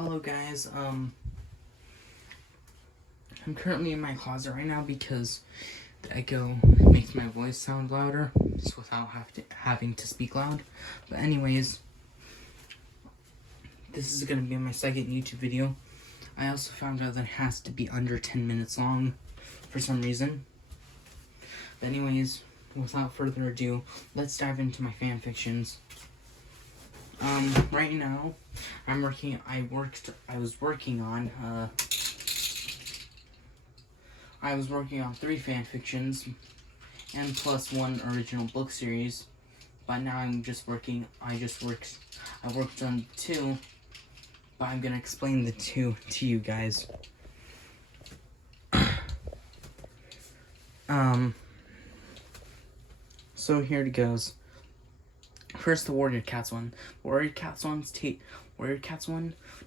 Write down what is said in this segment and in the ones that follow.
Hello guys, I'm currently in my closet right now because the echo makes my voice sound louder just without having to speak loud. But anyways, this is going to be my second YouTube video. I also found out that it has to be under 10 minutes long for some reason. But anyways, without further ado, let's dive into my fan fictions. Right now, I was working on 3 fan fictions and plus 1 original book series, but now I worked on 2, but I'm gonna explain the 2 to you guys. So here it goes. First, the Warrior Cats one. Warrior Cats one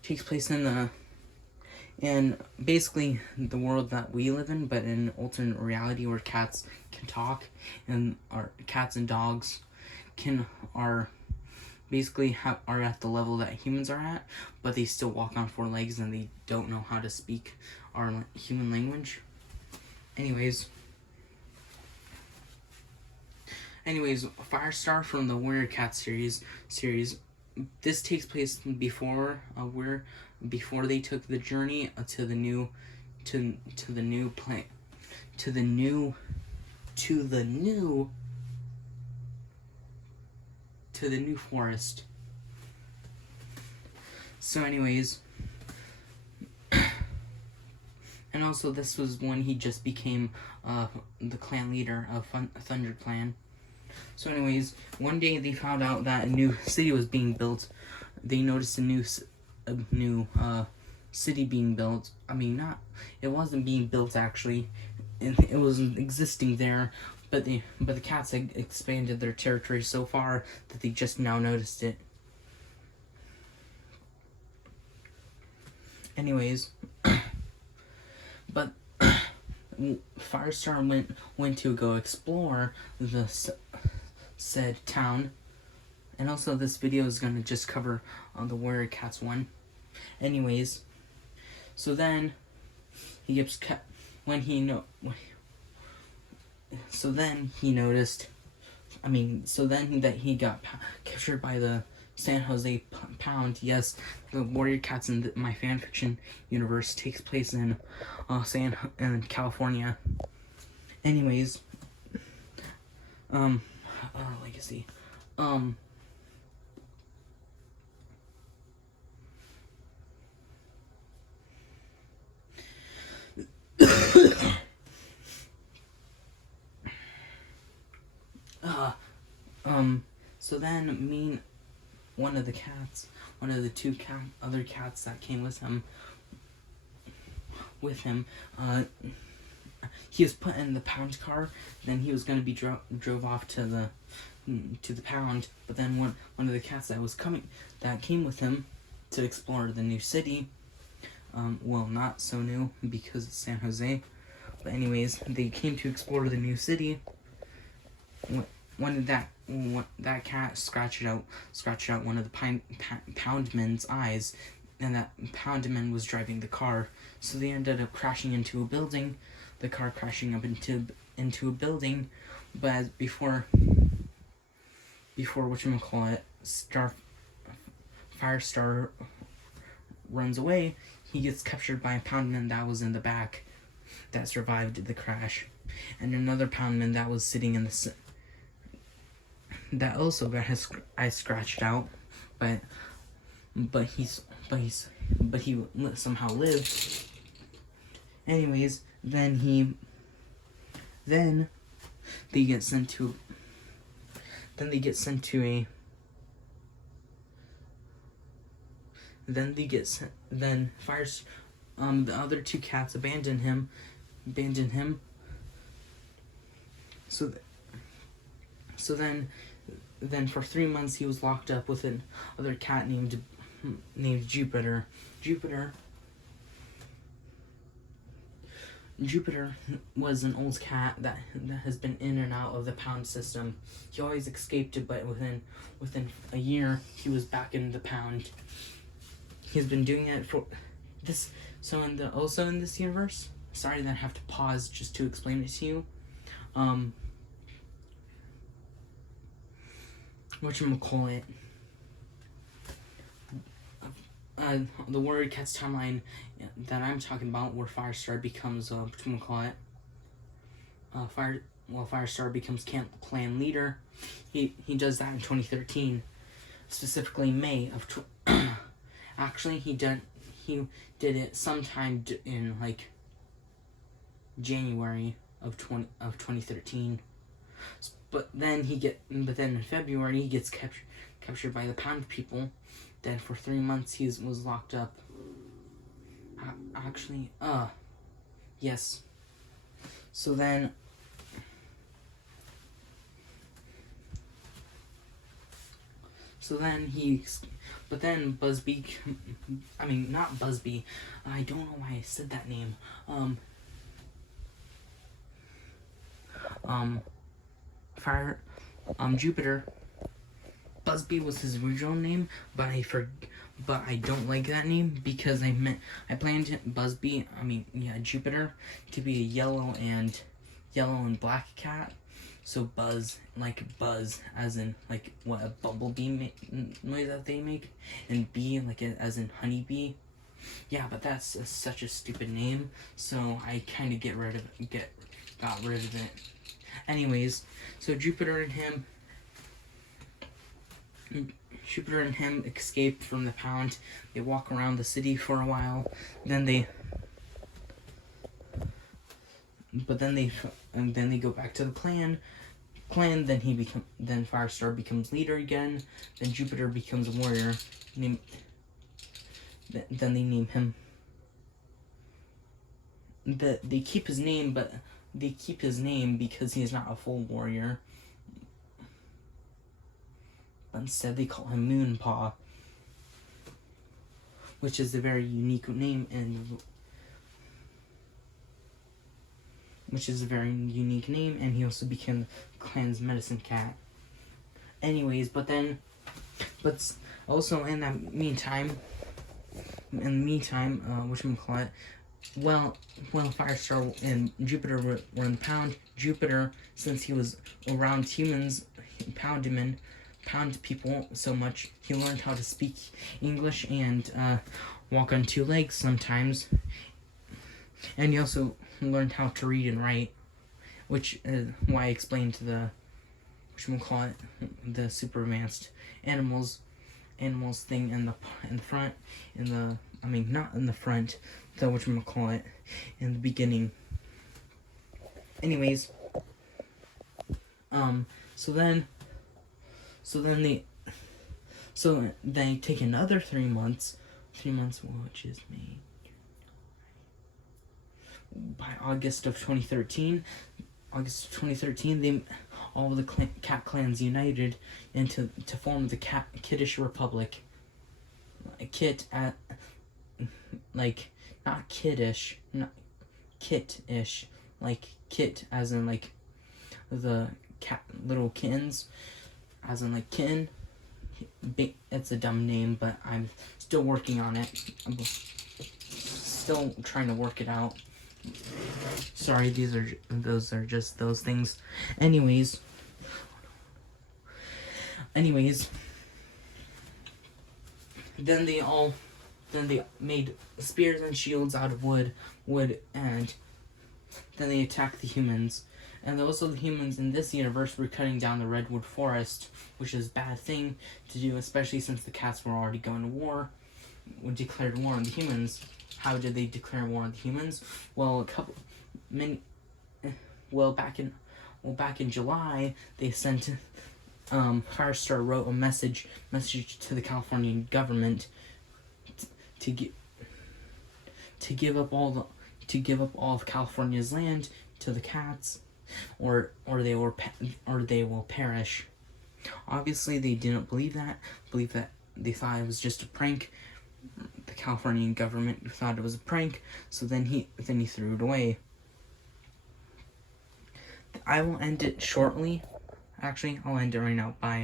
takes place in basically the world that we live in, but in an alternate reality where cats can talk, and cats and dogs are at the level that humans are at, but they still walk on 4 legs and they don't know how to speak our human language. Anyways, Firestar from the Warrior Cat series. This takes place before they took the journey to the new forest. So anyways, and also this was when he just became the clan leader of Thunder Clan. So anyways, one day they found out that a new city was being built. They noticed a new city being built. I mean, it wasn't being built actually. It was existing there, but the cats had expanded their territory so far that they just now noticed it. Anyways, but Firestar went to go explore the said town, and also this video is gonna just cover the Warrior Cats one. Anyways, so then he noticed. So then that he got captured by the San Jose Pound. Yes, the Warrior Cats in my fanfiction universe takes place in California. Anyways, legacy. So then one of the two other cats that came with him, he was put in the pound car. Then he was going to be drove off to the pound. But then one of the cats that came with him to explore the new city, well, not so new because it's San Jose, but anyways, they came to explore the new city. That cat scratched out one of the Poundman's eyes, and that Poundman was driving the car. So they ended up crashing into a building. The car crashing up into a building, but as before Firestar runs away, he gets captured by a Poundman that was in the back that survived the crash, and another Poundman that was sitting in that also got his eye scratched out, but he somehow lived. Anyways, then they get sent to the other 2 cats abandon him. So then for 3 months he was locked up with another cat named Jupiter. Jupiter was an old cat that has been in and out of the pound system. He always escaped it, but within a year he was back in the pound. he's been doing it for this. So in this universe, sorry that I have to pause just to explain it to you. Whatchamacallit, the Warrior Cats timeline that I'm talking about, where Firestar becomes Firestar becomes clan leader. He does that in 2013, specifically May of. Actually, he did it sometime in like January of 2013. But then in February he gets captured by the Pound people. Then for 3 months he was locked up. Yes. So then Busby, not Busby, I don't know why I said that name. Jupiter. Busby was his original name, but I don't like that name because I planned Busby, Jupiter, to be a yellow and black cat. So Buzz, as in like what a bumblebee noise that they make, and bee as in honeybee. Yeah, but that's such a stupid name, so I kind of got rid of it. Anyways, so Jupiter and him escape from the Pound. They walk around the city for a while. Then they go back to the clan. Then Firestar becomes leader again. Then Jupiter becomes a warrior. Then they name him. They keep his name, but they keep his name because he's not a full warrior. But instead, they call him Moonpaw, which is a very unique name, and he also became the clan's medicine cat. Anyways, but also in the meantime, Firestar and Jupiter were in the Pound. Jupiter, since he was around humans, pound people so much, he learned how to speak English and walk on 2 legs sometimes. And he also learned how to read and write, which is why I explained the super advanced animals thing in the front, not in the front, in the beginning. Anyways, so they take another 3 months, which is May. By August of 2013, all the cat clans united to form the Kiddish Republic. Not kiddish, not kit-ish, like kit as in like the cat little kittens, as in like kitten. It's a dumb name, but I'm still working on it. I'm still trying to work it out. Sorry, those are just those things. Anyways, then they made spears and shields out of wood, and then they attacked the humans. And also the humans in this universe were cutting down the redwood forest, which is a bad thing to do, especially since the cats were already going to war, declared war on the humans. How did they declare war on the humans? Well, back in July, they sent Firestar wrote a message to the Californian government to give up all of California's land to the cats, or they will perish. Obviously, they didn't believe that. They thought it was just a prank. The Californian government thought it was a prank, so then he threw it away. I will end it shortly. Actually, I'll end it right now. Bye.